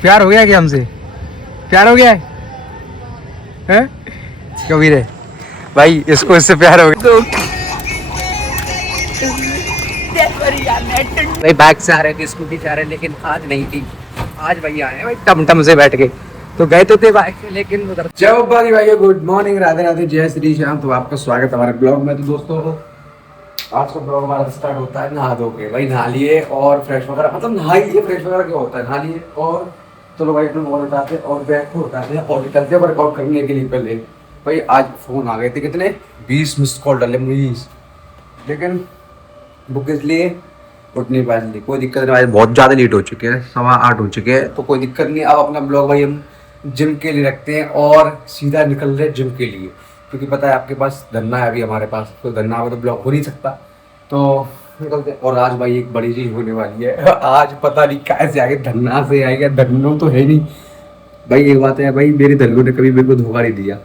प्यार हो गया क्या हमसे? प्यार हो गया है? कबीर है भाई, इसको इससे प्यार हो गया। भाई बाइक से आ रहे थे, स्कूटी से आ रहे, लेकिन आज नहीं थी। आज भाई आए भाई टमटम से बैठ के। तो गए तो थे बाइक से, लेकिन उधर जय बारी भाई, गुड मॉर्निंग, राधे राधे, जय श्री श्याम। तो आपका स्वागत हमारे ब्लॉग में। तो दोस्तों आज का ब्लॉग हमारा स्टार्ट होता है नहा धो के। भाई नहा लिए और फ्रेश वगैरह, मतलब नहा लिए, फ्रेश वगैरह क्या होता है, नहा लिए और चलो भाई अपने मोबाइल उठाते और बैग को उठाते हैं और निकलते हैं वर्कआउट करने के लिए। पहले भाई आज फ़ोन आ गए थे, कितने 20 मिस कॉल डाले 20, लेकिन बुक इसलिए उठ नहीं पाए। कोई दिक्कत नहीं, आज बहुत ज़्यादा लेट हो चुके हैं, 8:15 हो चुके हैं, तो कोई दिक्कत नहीं। अब अपना ब्लॉग भाई हम जिम के लिए रखते हैं और सीधा निकल रहे जिम के लिए, क्योंकि पता है आपके पास धरना है अभी हमारे पास, तो धरना हो तो ब्लॉग हो नहीं सकता, तो निकलते हैं। और आज भाई एक बड़ी चीज़ होने वाली है। आज पता नहीं कैसे आगे, धरना से आएगा, धरना तो है नहीं भाई। एक बात है भाई, मेरे धरनों ने कभी मेरे को धोखा नहीं दिया,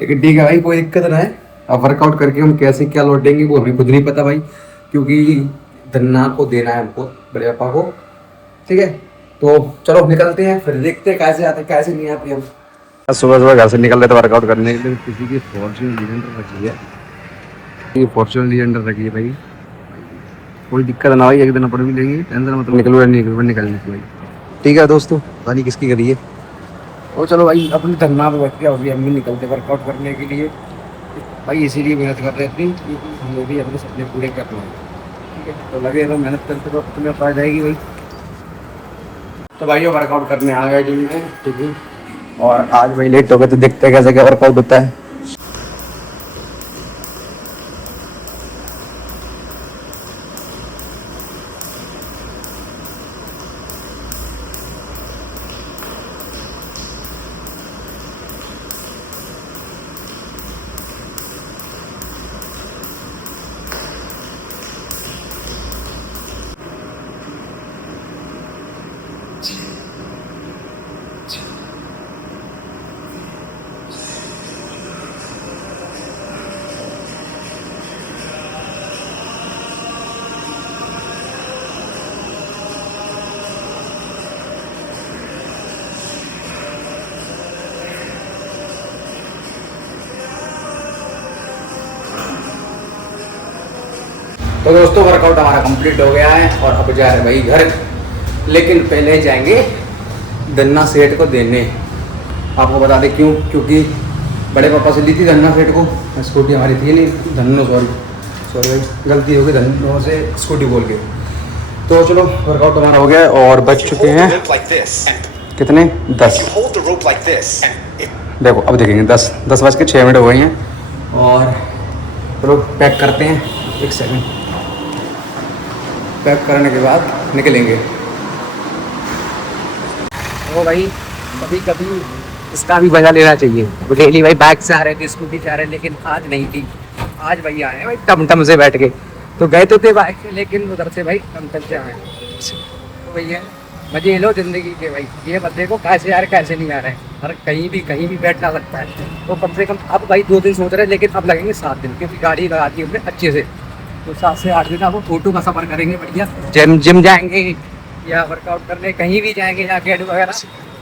लेकिन ठीक है भाई, कोई दिक्कत ना है। अब वर्कआउट करके हम कैसे क्या लौटेंगे वो हमें खुद नहीं पता भाई, क्योंकि धरना को देना है हमको, बड़े पापा को, ठीक है। तो चलो निकलते हैं, फिर देखते हैं कैसे आते कैसे नहीं आते हम। सुबह सुबह घर से निकल रहे थे वर्कआउट करने के लिए। किसी की फॉर्च्यूनर लीजेंडर रखी है, ये फॉर्च्यूनर लीजेंडर रखी है भाई। कोई दिक्कत ना भाई, एक दिन अपन भी लेंगे, टेंशन मतलब निकलने की भाई, ठीक है दोस्तों। पता नहीं किसकी करी है। और चलो भाई अपनी धरना में बैठ के अभी हम भी निकलते वर्कआउट करने के लिए भाई, इसीलिए मेहनत कर रहे थे क्योंकि हम लोग भी अपने सपने पूरे कर रहे हैं, ठीक है। तो लगे तो मेहनत करते तो तुम्हें पा जाएगी भाई। तो भाई वर्कआउट करने आ गए जिम में, ठीक है। और आज भाई लेट हो गए, तो देखते हैं कैसे क्या वर्कआउट होता है। तो दोस्तों वर्कआउट हमारा कंप्लीट हो गया है और अब जा रहे हैं भाई घर, लेकिन पहले जाएंगे धन्ना सेठ को देने। आपको बता दें क्यों, क्योंकि बड़े पापा से ली थी धन्ना सेठ को, स्कूटी हमारी थी नहीं, धन्नो सॉरी भाई गलती हो गई, धन्नो से स्कूटी बोल के। तो चलो वर्कआउट हमारा हो गया और बच चुके हैं कितने 10। देखो अब देखेंगे 10 बज के 6 मिनट हो गए हैं। और चलो पैक करते हैं, एक सेकंड, पैक करने के बाद निकलेंगे। तो भाई कभी कभी इसका भी मजा लेना चाहिए। डेली भाई बाइक से आ रहे थे, स्कूटी से आ रहे, लेकिन आज नहीं थी। आज भाई आए हैं भाई टमटम से बैठ के। तो गए तो थे बाइक से, लेकिन उधर से भाई टमटम से आए। तो भैया मजे लो जिंदगी के भाई, ये मत देखो कैसे आ रहे कैसे नहीं आ रहे हैं, हर कहीं भी बैठना लगता है। तो कम से कम अब भाई 2 दिन सोच रहे हैं, लेकिन अब लगेंगे 7 दिन, क्योंकि गाड़ी लगा दी हमने अच्छे से। तो 7 से 8 दिन अब फोटो का सफर करेंगे बढ़िया, जिम जाएंगे या वर्कआउट करने कहीं भी जाएंगे, या गेट वगैरह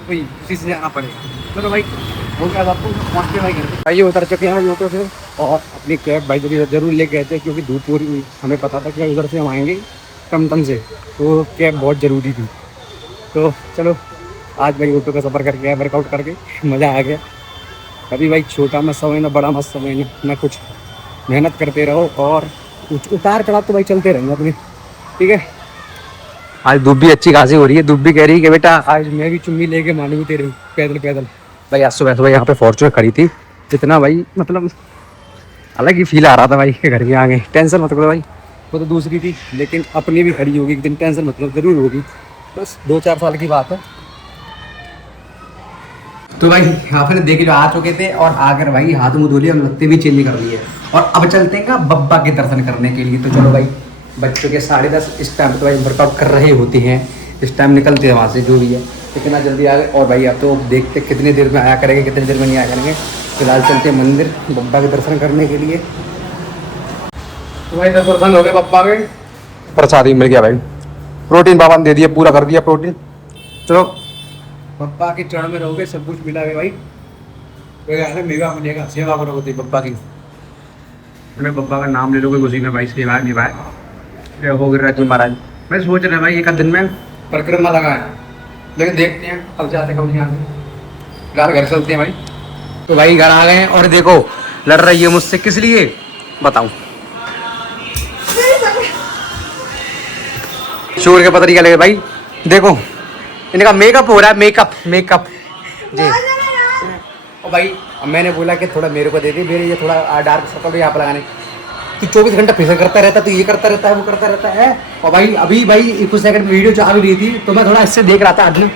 कोई उसी से जाना पड़ेगा। चलो भाई हो गया आपको पहुँच के भाई उतर चुके हैं ऑटो से, और अपनी कैब भाई जरूर लेके गए थे, क्योंकि धूप पूरी हुई, हमें पता था कि उधर से हम आएंगे टमटम से, तो कैब बहुत ज़रूरी थी। तो चलो आज भाई ऑटो का सफ़र करके आया, वर्कआउट करके मज़ा आ गया। कभी भाई छोटा मत समझना, बड़ा मत समझना, ना कुछ मेहनत करते रहो और उतार चढ़ाव तो भाई चलते रहेंगे अपने, ठीक है। आज धूप भी अच्छी खासी हो रही है, धूप भी कह रही है कि बेटा आज मैं भी चुम्मी लेके मानूंगी तेरे पैदल भाई। आज सुबह यहाँ पे फॉर्च्यूनर खड़ी थी, इतना भाई मतलब अलग ही फील आ रहा था भाई के घर के आगे। टेंशन मत करो भाई, वो तो दूसरी थी, लेकिन अपनी भी खड़ी होगी एक दिन, टेंशन मतलब ज़रूर होगी, बस 2-4 साल की बात है। तो भाई यहाँ पर देख लो आ चुके थे, और आकर भाई हाथ मुँह धो लिए, हम लगते भी चेंज कर लिए, और अब चलते हैं बब्बा के दर्शन करने के लिए। तो चलो भाई बच्चों के 10:30 इस टाइम तो भाई वर्कआउट कर रहे होते हैं, इस टाइम निकलते हैं वहाँ से जो भी है, इतना जल्दी आ गए। और भाई अब तो देखते कितनी देर में आया करेंगे, कितनी देर में नहीं आया करेंगे। फिलहाल चलते हैं मंदिर बब्बा के दर्शन करने के लिए। तो भाई दर्शन हो गए बब्बा के, प्रसाद ही मिल गया भाई, प्रोटीन बाबा ने दे दिया, पूरा कर दिया प्रोटीन। चलो पप्पा के चरण में रहोगे सब कुछ मिला है भाई। मेवा मिलेगा, सेवा करोगे पप्पा की। मैं पप्पा का नाम ले लोगे उसी में भाई सेवा निभाए हो गया महाराज। मैं सोच रहा भाई एक दिन में परिक्रमा लगाए, लेकिन देखते हैं कब जाते कब नहीं आते। घर चलते हैं भाई। तो भाई घर आ गए हैं और देखो लड़ रही है मुझसे किस लिए बताऊं। शोर के पता नहीं क्या लगे भाई। देखो इनका मेकअप हो रहा है, मेकअप जी। और भाई अब मैंने बोला कि थोड़ा मेरे को दे दे, मेरे ये थोड़ा डार्क सर्कल यहाँ पर लगाने कि 24 घंटा फेसर करता रहता है, तो ये करता रहता है वो करता रहता है। और भाई अभी भाई कुछ सेकंड में वीडियो चालू रही थी तो मैं थोड़ा इससे देख रहा था आदमी,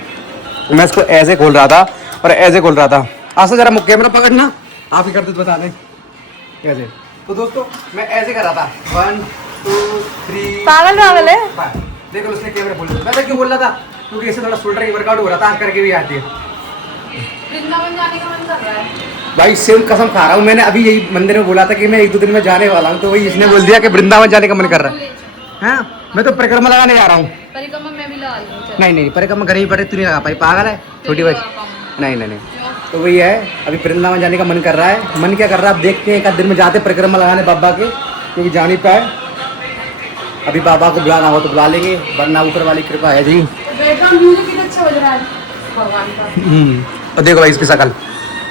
मैं इसको ऐसे खोल रहा था और ऐसे खोल रहा था। आज से जरा कैमरा पकड़ना, आप ही करते तो बता दें कैसे। तो दोस्तों मैं ऐसे कर रहा था 1 2 3 पागल है। देखो उसने कैमरा खोल दिया। मैं क्यों बोल रहा था क्योंकि इससे थोड़ा शोल्डर की वर्कआउट हो रहा था, करके भी आती है। वृंदावन जाने का मन कर रहा है भाई सेम कसम खा रहा हूँ, मैंने अभी यही मंदिर में बोला था कि मैं 1-2 दिन में जाने वाला हूँ, तो वही इसने बोल दिया कि वृंदावन जाने का मन कर रहा है। हाँ मैं तो परिक्रमा लगाने जा रहा हूँ। परिक्रमा में भी लगा लूं। नहीं परिक्रमा घर ही पड़े, तू नहीं लगा पाई, पागल है छोटी भाई। नहीं तो वही है, अभी वृंदावन जाने का मन कर रहा है। मन क्या कर रहा है अब देखते हैं, एक आध दिन में जाते परिक्रमा लगाने बाबा के, क्योंकि जा नहीं पाए। अभी बाबा को बुलाना हो तो बुला लेंगे, वरना ऊपर वाली कृपा है जी। अच्छा बज रहा है भगवान का। और देखो भाई इसकी शकल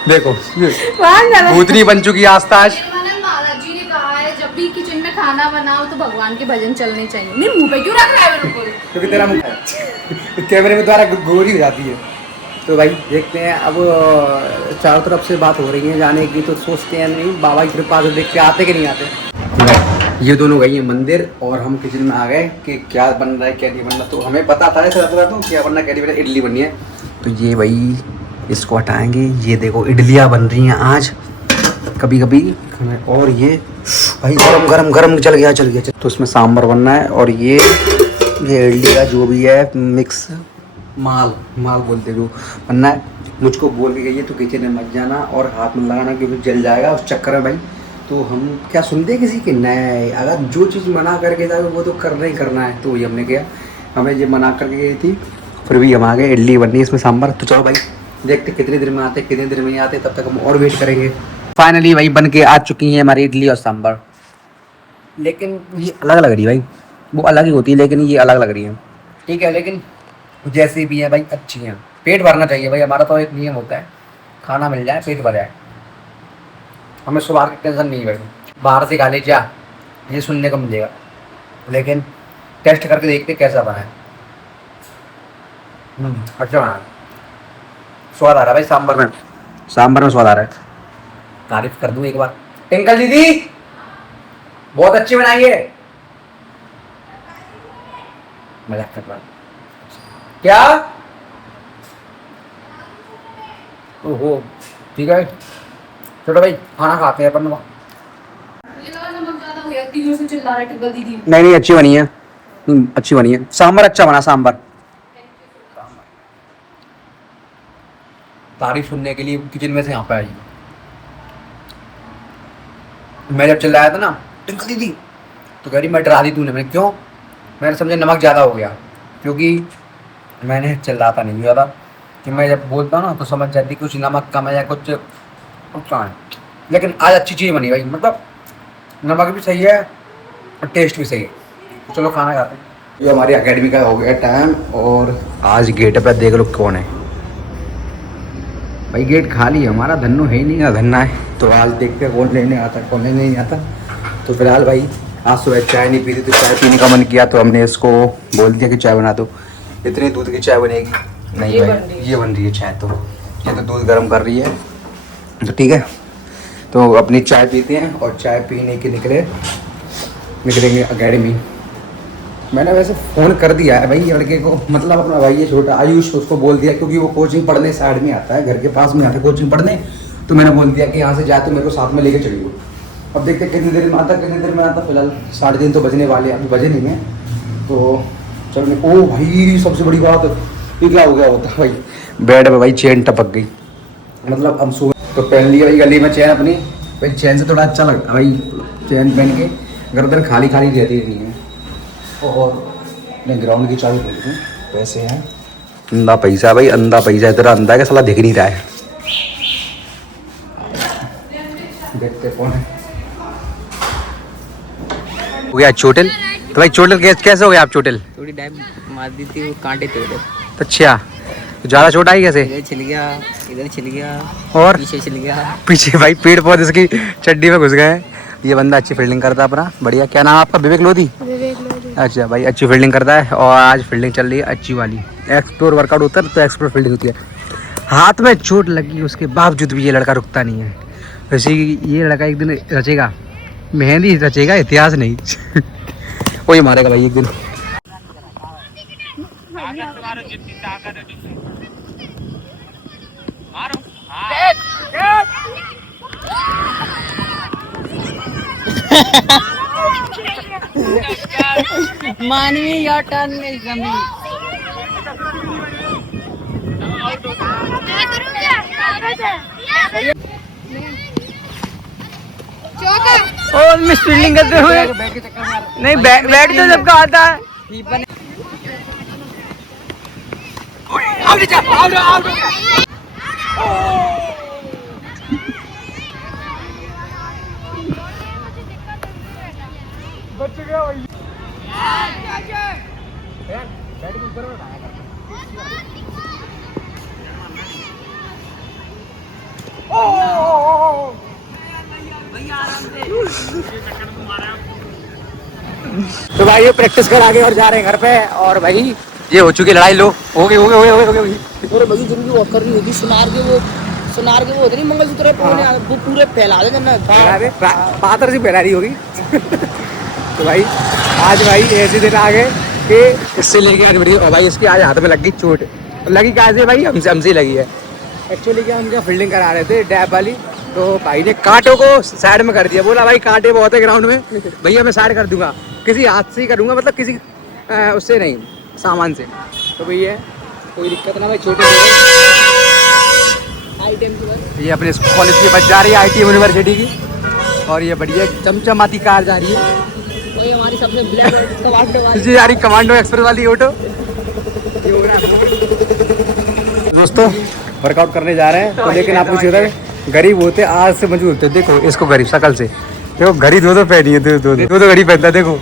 देखो, भूतनी बन चुकी है आस्ताज। महाराज जी ने कहा है जब भी किचन में खाना बनाओ तो भगवान के भजन चलने चाहिए। नहीं मुंह पे क्यों रख रहा है मेरे को? क्योंकि तेरा मुंह कैमरे में द्वारा गोरी हो जाती है। तो भाई देखते हैं, अब चारों तरफ से बात हो रही है जाने की, तो सोचते हैं नहीं बाबा की कृपा से देख के आते कि नहीं आते। ये दोनों गई हैं मंदिर और हम किचन में आ गए कि क्या बन रहा है क्या नहीं बन रहा। तो हमें पता था ऐसा तो क्या बनना, क्या नहीं बनना, इडली बननी है। तो ये भाई इसको हटाएंगे। ये देखो इडलियाँ बन रही हैं आज कभी कभी। और ये भाई गरम चल गया। तो उसमें सांभर बनना है और ये इडली का जो भी है मिक्स माल बोलते जो बनना है। मुझको बोल के गई है तो किचन में मत जाना और हाथ में लगाना क्योंकि जल जाएगा उस चक्कर में भाई। तो हम क्या सुनते किसी के नए, अगर जो चीज़ मना करके जाए वो तो करना ही करना है। तो वही हमने किया, हमें ये मना करके गई थी, फिर भी हम आ गए। इडली बननी है इसमें सांभर। तो चलो भाई देखते कितने देर में आते कितने देर में नहीं आते, तब तक हम और वेट करेंगे। फाइनली भाई बन के आ चुकी हैं हमारी इडली और सांभर। लेकिन ये अलग लग रही है भाई, वो अलग ही होती है लेकिन ये अलग लग रही है। ठीक है लेकिन जैसी भी है भाई अच्छी हैं। पेट भरना चाहिए भाई, हमारा तो एक नियम होता है खाना मिल जाए पेट भर जाए, हमें सुबह की टेंशन नहीं है भाई। बाहर से खा ले जा ये सुनने को मिलेगा, लेकिन टेस्ट करके देखते कैसा बना है। अच्छा बना है, स्वाद आ रहा है भाई सांभर में स्वाद आ रहा है। तारीफ कर दूं एक बार, टिंकल दीदी बहुत अच्छी बनाई है। मजाक कर रहा क्या? ओहो ठीक है छोटा भाई खाना खाते हैं अपन। नहीं अच्छी बनी है, अच्छी बनी है सांभर, अच्छा बना सांभर। तारीफ सुनने के लिए किचन में से यहाँ पे आई। मैं जब चिल्लाया था ना टिंकल दीदी तो कह रही मैं डरा दी तूने। मैं क्यों? मैंने समझा नमक ज़्यादा हो गया, क्योंकि मैंने चिल्लाता नहीं ज़्यादा कि मैं जब बोलता हूँ ना तो समझ जाती कुछ नमक कम है या कुछ नुकसान है। लेकिन आज अच्छी चीज़ बनी भाई, मतलब नमक भी सही है और टेस्ट भी सही है। चलो खाना खाते हैं। ये हमारी एकेडमी का हो गया टाइम और आज गेट पे देख लो कौन है भाई। गेट खाली है, हमारा धन्नो है ही नहीं ना, धन्ना है। तो आज देखते हैं कौन लेने आता कौन लेने नहीं आता। तो फिलहाल भाई आज सुबह चाय नहीं पीती तो चाय पीने का मन किया, तो हमने इसको बोल दिया कि चाय बना दो। इतनी दूध की चाय बनेगी नहीं भाई, ये बन रही है चाय। तो ये तो दूध गर्म कर रही है तो ठीक है। तो अपनी चाय पीते हैं और चाय पीने के निकलेंगे अकेडमी। मैंने वैसे फ़ोन कर दिया है भाई लड़के को, मतलब अपना भाई है छोटा आयुष, उसको बोल दिया क्योंकि वो कोचिंग पढ़ने साइड में आता है, घर के पास में आता है कोचिंग पढ़ने। तो मैंने बोल दिया कि यहाँ से जाते मेरे को साथ में लेके चलिए। अब देखते कितनी देर में आता फिलहाल 3:30 तो बजने वाले, अभी बजे नहीं है। तो चलो ओ भाई सबसे बड़ी बात ये क्या हो गया होता भाई, बेड में भाई चेन टपक गई। मतलब हम सो तो पहन लिया भाई गली में चैन अपनी, भाई चैन से थोड़ा अच्छा लगता भाई, चैन पहन के गर्दन खाली रहती नहीं है। और मैं ग्राउंड की चाबी खोल दूँ वैसे है अंधा पैसा भाई, अंधा पैसा इतना अंधा है कि साला दिख नहीं रहा है। देखते कौन है। हो गया चोटिल। तो भाई चोटिल कैसे हो गया आप चोटिल? थोड़ी डैम मार दी थी, वो कांटे थे उधर। अच्छा, तो ज्यादा चोट आई कैसे? इधर छिल गया, इधर छिल गया और पीछे छिल गया। पीछे भाई पेड़ पौधे इसकी चड्डी में घुस गए हैं। ये बंदा अच्छी फील्डिंग करता है अपना, बढ़िया। क्या नाम है आपका? विवेक लोधी। अच्छा भाई, अच्छी फील्डिंग करता है और आज फील्डिंग चल रही है अच्छी वाली। एक्सप्लोर वर्कआउट होता है तो एक्सप्लोर फील्डिंग होती है। हाथ में चोट लगी उसके बावजूद भी ये लड़का रुकता नहीं है। वैसे ये लड़का एक दिन रचेगा, मेहंदी रचेगा, इतिहास नहीं। वही मारेगा भाई एक दिन। मानवी या टर्न में जमीन। और मिस फील्डिंग करते हुए नहीं, बैट तो सबका आता है। तो भाई ये प्रैक्टिस करा के और जा रहे हैं घर पे। और भाई ये हो चुकी लड़ाई, लो हो गई। और भाई जिनकी वो कर रही होगी सुनार के वो होते नहीं मंगलसूत्र वो पूरे फैला देंगे ना, पातर सी फैला रही होगी। तो भाई आज भाई ऐसे दिन आ गए कि इससे लेके आज बढ़िया। और भाई इसकी आज हाथ में लग गई चोट। लगी कहाँ से भाई? हमसे लगी है। एक्चुअली क्या, हम क्या फील्डिंग करा रहे थे डैब वाली, तो भाई ने कांटों को साइड में कर दिया। बोला भाई कांटे बहुत है ग्राउंड में, भैया मैं साइड कर दूंगा, किसी हाथ से ही करूँगा, मतलब किसी उससे नहीं, सामान से। तो भैया कोई दिक्कत ना भाई, छोटे ये अपने कॉलेज की बस जा रही है ITM यूनिवर्सिटी की। और ये बढ़िया चमचमाती कार जा रही है, वही हमारी सबसे ब्लैक जी यार कमांडो एक्सप्रेस वाली ऑटो। दोस्तों वर्कआउट करने जा रहे हैं, तो लेकिन आप पूछे थे गरीब होते आज से मजबूत होते। देखो इसको गरीब शकल से देखो, घड़ी दो पहनी है, दो घड़ी पहनता है। देखो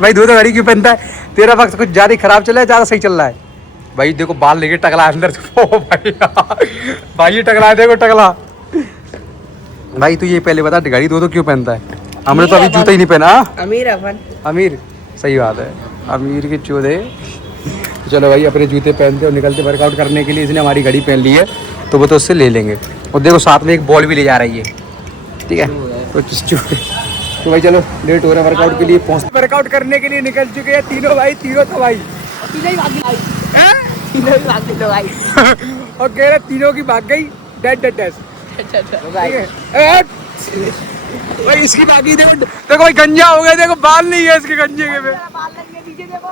भाई दो घड़ी क्यों पहनता है? तेरा वक्त कुछ ज्यादा खराब चल रहा है, ज्यादा सही चल रहा है भाई। देखो बाल लेके टकला अंदर। ओ भाई ये टकला है, देखो टकला भाई। तू ये पहले बता घड़ी दो क्यों पहनता है? हमने तो अभी जूता ही नहीं पहना। अमीर अपन, अमीर सही बात है, अमीर के चौधे। चलो भाई अपने जूते पहनते और निकलते वर्कआउट करने के लिए। इसने हमारी घड़ी पहन ली है तो वो तो उससे ले लेंगे। और देखो साथ में एक बॉल भी ले जा रही है, ठीक है। तो भाई चलो लेट हो रहा है वर्कआउट के लिए। वर्कआउट करने के लिए निकल चुके हैं तीनों भाई। तीनों तो भाई और कह रहे तीनों की भाग गई डेड। भाई इसकी बाकी देखो भाई गंजा हो गया, देखो बाल नहीं है इसके गंजे के में।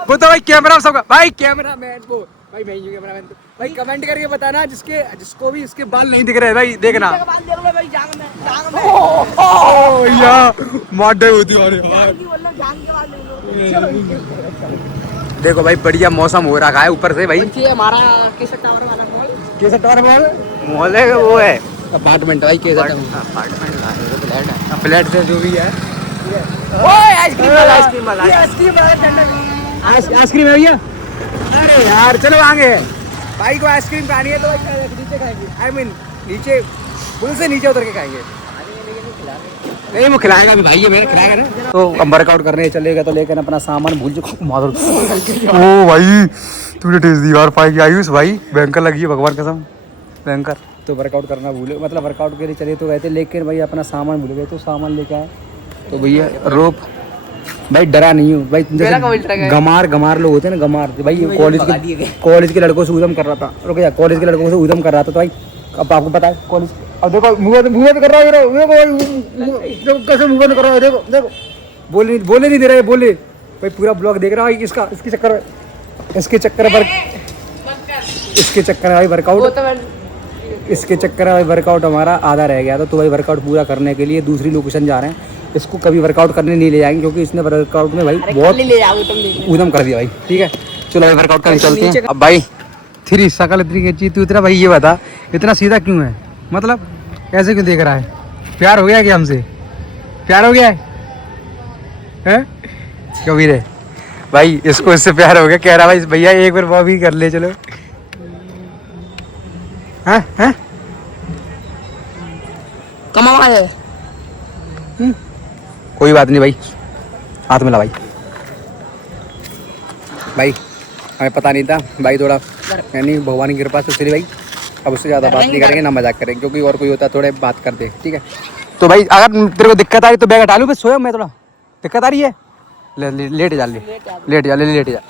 वो तो भाई कैमरा सबका भाई, कैमरा मैन वो भाई मैं कैमरा मैन। भाई कमेंट करके बताना जिसको भी इसके बाल नहीं दिख रहे हैं भाई, देखना माडे होती देखो भाई बढ़िया मौसम हो रखा है ऊपर से भाई। हमारा केसर टावर वाला मॉल है, वो है अपार्टमेंट भाई, केसर अपार्टमेंट फ्लैट से जो भी है। आइसक्रीम है भैया। अरे यार चलो आगे भाई को आइसक्रीम खानी है तो भाई नीचे खाएंगे। I mean, नीचे पुल से नीचे उतर के खाएंगे। नहीं वो खिलाएगा अभी भाई, ये मैंने खिलाएगा ना। तो हम वर्कआउट करने चलेगा तो लेकिन अपना सामान भूल चुका। ओ भाई तूने टेस्ट दी यार पाई की आयुष भाई, भयंकर लगी है भगवान कसम, भयंकर। तो वर्कआउट करना भूले, मतलब वर्कआउट के लिए चले तो गए थे लेकिन भाई अपना सामान भूल गए, तो सामान लेके आए। तो भैया रोप भाई डरा नहीं हो भाई, गमार लोग होते हैं ना, गमार भाई। कॉलेज के लड़कों से उधम कर रहा था, रुक जा, कॉलेज के लड़कों से उधम कर रहा था। तो भाई अब आपको पता है कॉलेज, अब देखो मुँह कर रहा है, देखो कैसे मुँह कर रहा है, देखो बोले नहीं दे रहा है, बोले भाई पूरा ब्लॉग देख रहा है इसके चक्कर में भाई वर्कआउट, इसके चक्कर में वर्कआउट हमारा आधा रह गया था। तो भाई वर्कआउट पूरा करने के लिए दूसरी लोकेशन जा रहे हैं। इसको कभी वर्कआउट करने नहीं ले जाएंगे क्योंकि इसने वर्कआउट में भाई बहुत उधम कर दिया भाई, ठीक है। चलो भाई वर्कआउट करने चलते हैं। अब भाई 3 शकल इतनी खींची तू इतना। भाई ये बता इतना सीधा क्यों है, मतलब ऐसे क्यों देख रहा है? प्यार हो गया क्या हमसे? प्यार हो गया है कभी रे? भाई इसको इससे प्यार हो गया, कह रहा भाई भैया एक बार वो भी कर ले चलो। हैं कमावा है। कोई बात नहीं भाई, हाथ मिला भाई। भाई हमें पता नहीं था भाई, थोड़ा यानी भगवान की कृपा से चली भाई। अब उससे ज़्यादा बात नहीं करेंगे ना मजाक करेंगे, क्योंकि और कोई होता थोड़े बात कर दे, ठीक है? तो भाई अगर तेरे को दिक्कत आ रही तो बैग हटा लूँ, बस सोया मैं थोड़ा। दिक्कत आ रही है लेट जा लेट जा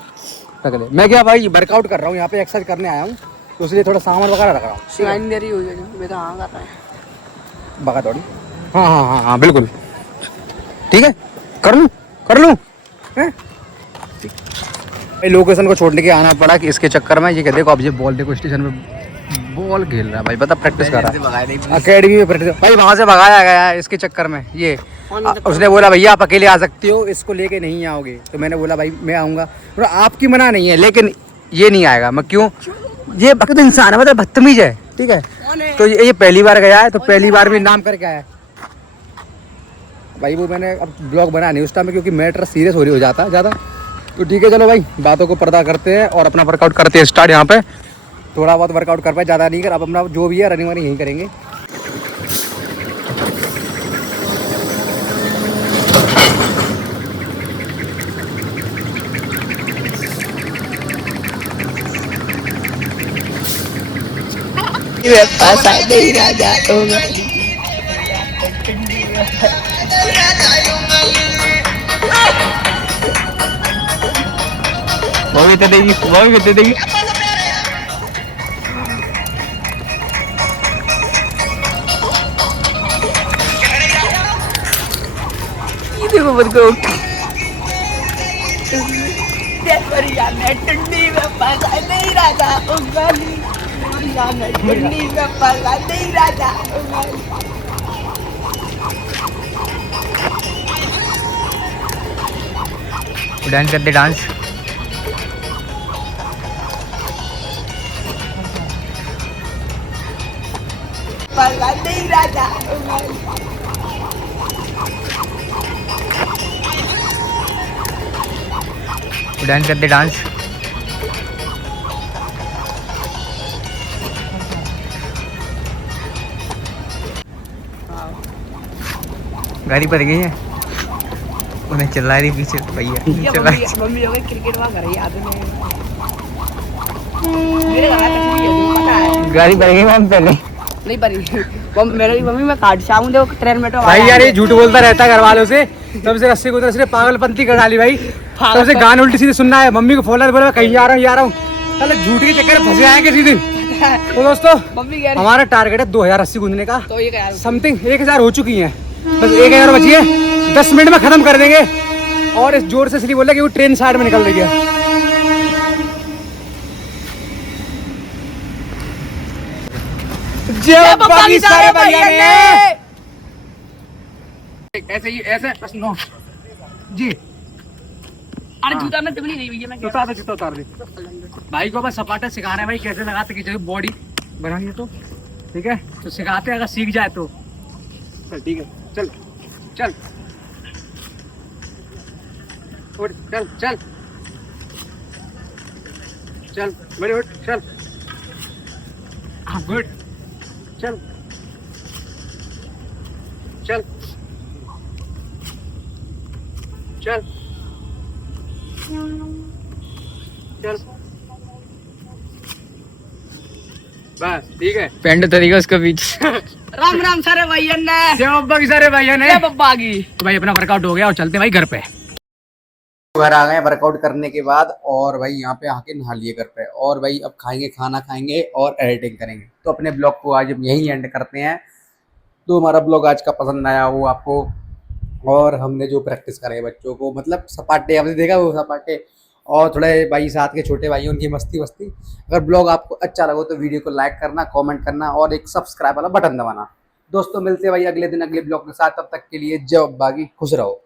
रख ले। मैं क्या भाई वर्कआउट कर रहा हूँ यहाँ पे, एक्सरसाइज करने आया हूँ, तो इसलिए थोड़ा सामान वगैरह रख रहा हूँ। शिवानी देरी हुई है मैं तो हाँ कर रहा है। बगा थोड़ी। हाँ बिल्कुल ठीक है, कर लूँ हैं? भाई लोकेशन को छोड़ने के आना पड़ा कि इसके चक्कर में ये कहते देखो अब ये बॉल देखो स्टेशन में बॉल खेल रहा है भाई, बता प्रैक्टिस कर रहा है अकेडमी में प्रैक्टिस। भाई वहाँ से भगाया गया है इसके चक्कर में। ये उसने बोला भैया आप अकेले आ सकते हो, इसको लेके नहीं आओगे। तो मैंने बोला भाई मैं आऊँगा, तो आपकी मना नहीं है लेकिन ये नहीं आएगा। मैं क्यों? ये तो इंसान है, मतलब बदतमीज है, ठीक है? तो ये पहली बार गया है, तो पहली बार भी नाम करके आया है भाई। वो मैंने अब ब्लॉग बना नहीं उस टाइम में, क्योंकि मैटर सीरियस हो जाता ज़्यादा। तो ठीक है चलो भाई, बातों को पर्दा करते हैं और अपना वर्कआउट करते हैं स्टार्ट। यहाँ पे थोड़ा बहुत वर्कआउट कर पाए, ज़्यादा नहीं कर। अब अपना जो भी है रनिंग वनिंग यहीं करेंगे। वो भी तो देगी। ये देखो मत को डांस करते डांस। डांस करते डांस। गाड़ी पर गई है, उन्हें चिल्ला रही पीछे भैया चिल्ला। मम्मी लोग क्रिकेट वहाँ कर रही है मेरे पता है। गाड़ी पर गई मैम पहले नहीं परी मेरी मम्मी मैं काट शाम देखो ट्रेन में भाई यार ये झूठ बोलता रहता है घर वालों से, तब से रस्सी को उधर से पागलपंती कर डाली भाई। तब से गान उल्टी सीधे सुनना है, मम्मी को फोन लगा बोला कहीं जा रहा हूँ चलो झूठ के चक्कर में फंसे आएंगे सीधे। तो दोस्तों मम्मी हमारा टारगेट है 2000 रस्सी गूंजने का, तो ये समथिंग 1000 हो चुकी है, बस 1000 बची है, 10 मिनट में खत्म कर देंगे। और इस जोर से इसलिए बोला कि वो ट्रेन साइड में निकल रही है। जय बाकी सारे भैया ने ऐसे ही ऐसे नो जी। अरे जूता में तबली नहीं भैया मैं जूता उतार दे भाई को। बस सपाटा सिखा रहे हैं भाई कैसे लगाते कि जो बॉडी बनानी है, तो ठीक है तो सिखाते हैं, अगर सीख जाए तो चल ठीक है। चल चल उठ चल चल चल बड़े उठ चल गुड चल चल चल चल बस ठीक है। पेंड तरीका उसका बीच। राम राम सारे भैया ने जय बब्बा की सारे भैया ने। जय बब्बा की। तो भाई अपना वर्कआउट हो गया और चलते भाई घर पे। घर आ गए वर्कआउट करने के बाद, और भाई यहाँ पे आके नहा लिए घर पे, और भाई अब खाएंगे, खाना खाएंगे और एडिटिंग करेंगे। तो अपने ब्लॉग को आज हम यहीं एंड करते हैं। तो हमारा ब्लॉग आज का पसंद आया हो आपको, और हमने जो प्रैक्टिस करे बच्चों को, मतलब सपाटे आपने देखा वो सपाटे, और थोड़े भाई साथ के छोटे भाई उनकी मस्ती वस्ती। अगर ब्लॉग आपको अच्छा लगा तो वीडियो को लाइक करना, कमेंट करना और एक सब्सक्राइब वाला बटन दबाना। दोस्तों मिलते हैं भाई अगले दिन अगले ब्लॉग के साथ, तब तक के लिए जय बागी, खुश रहो।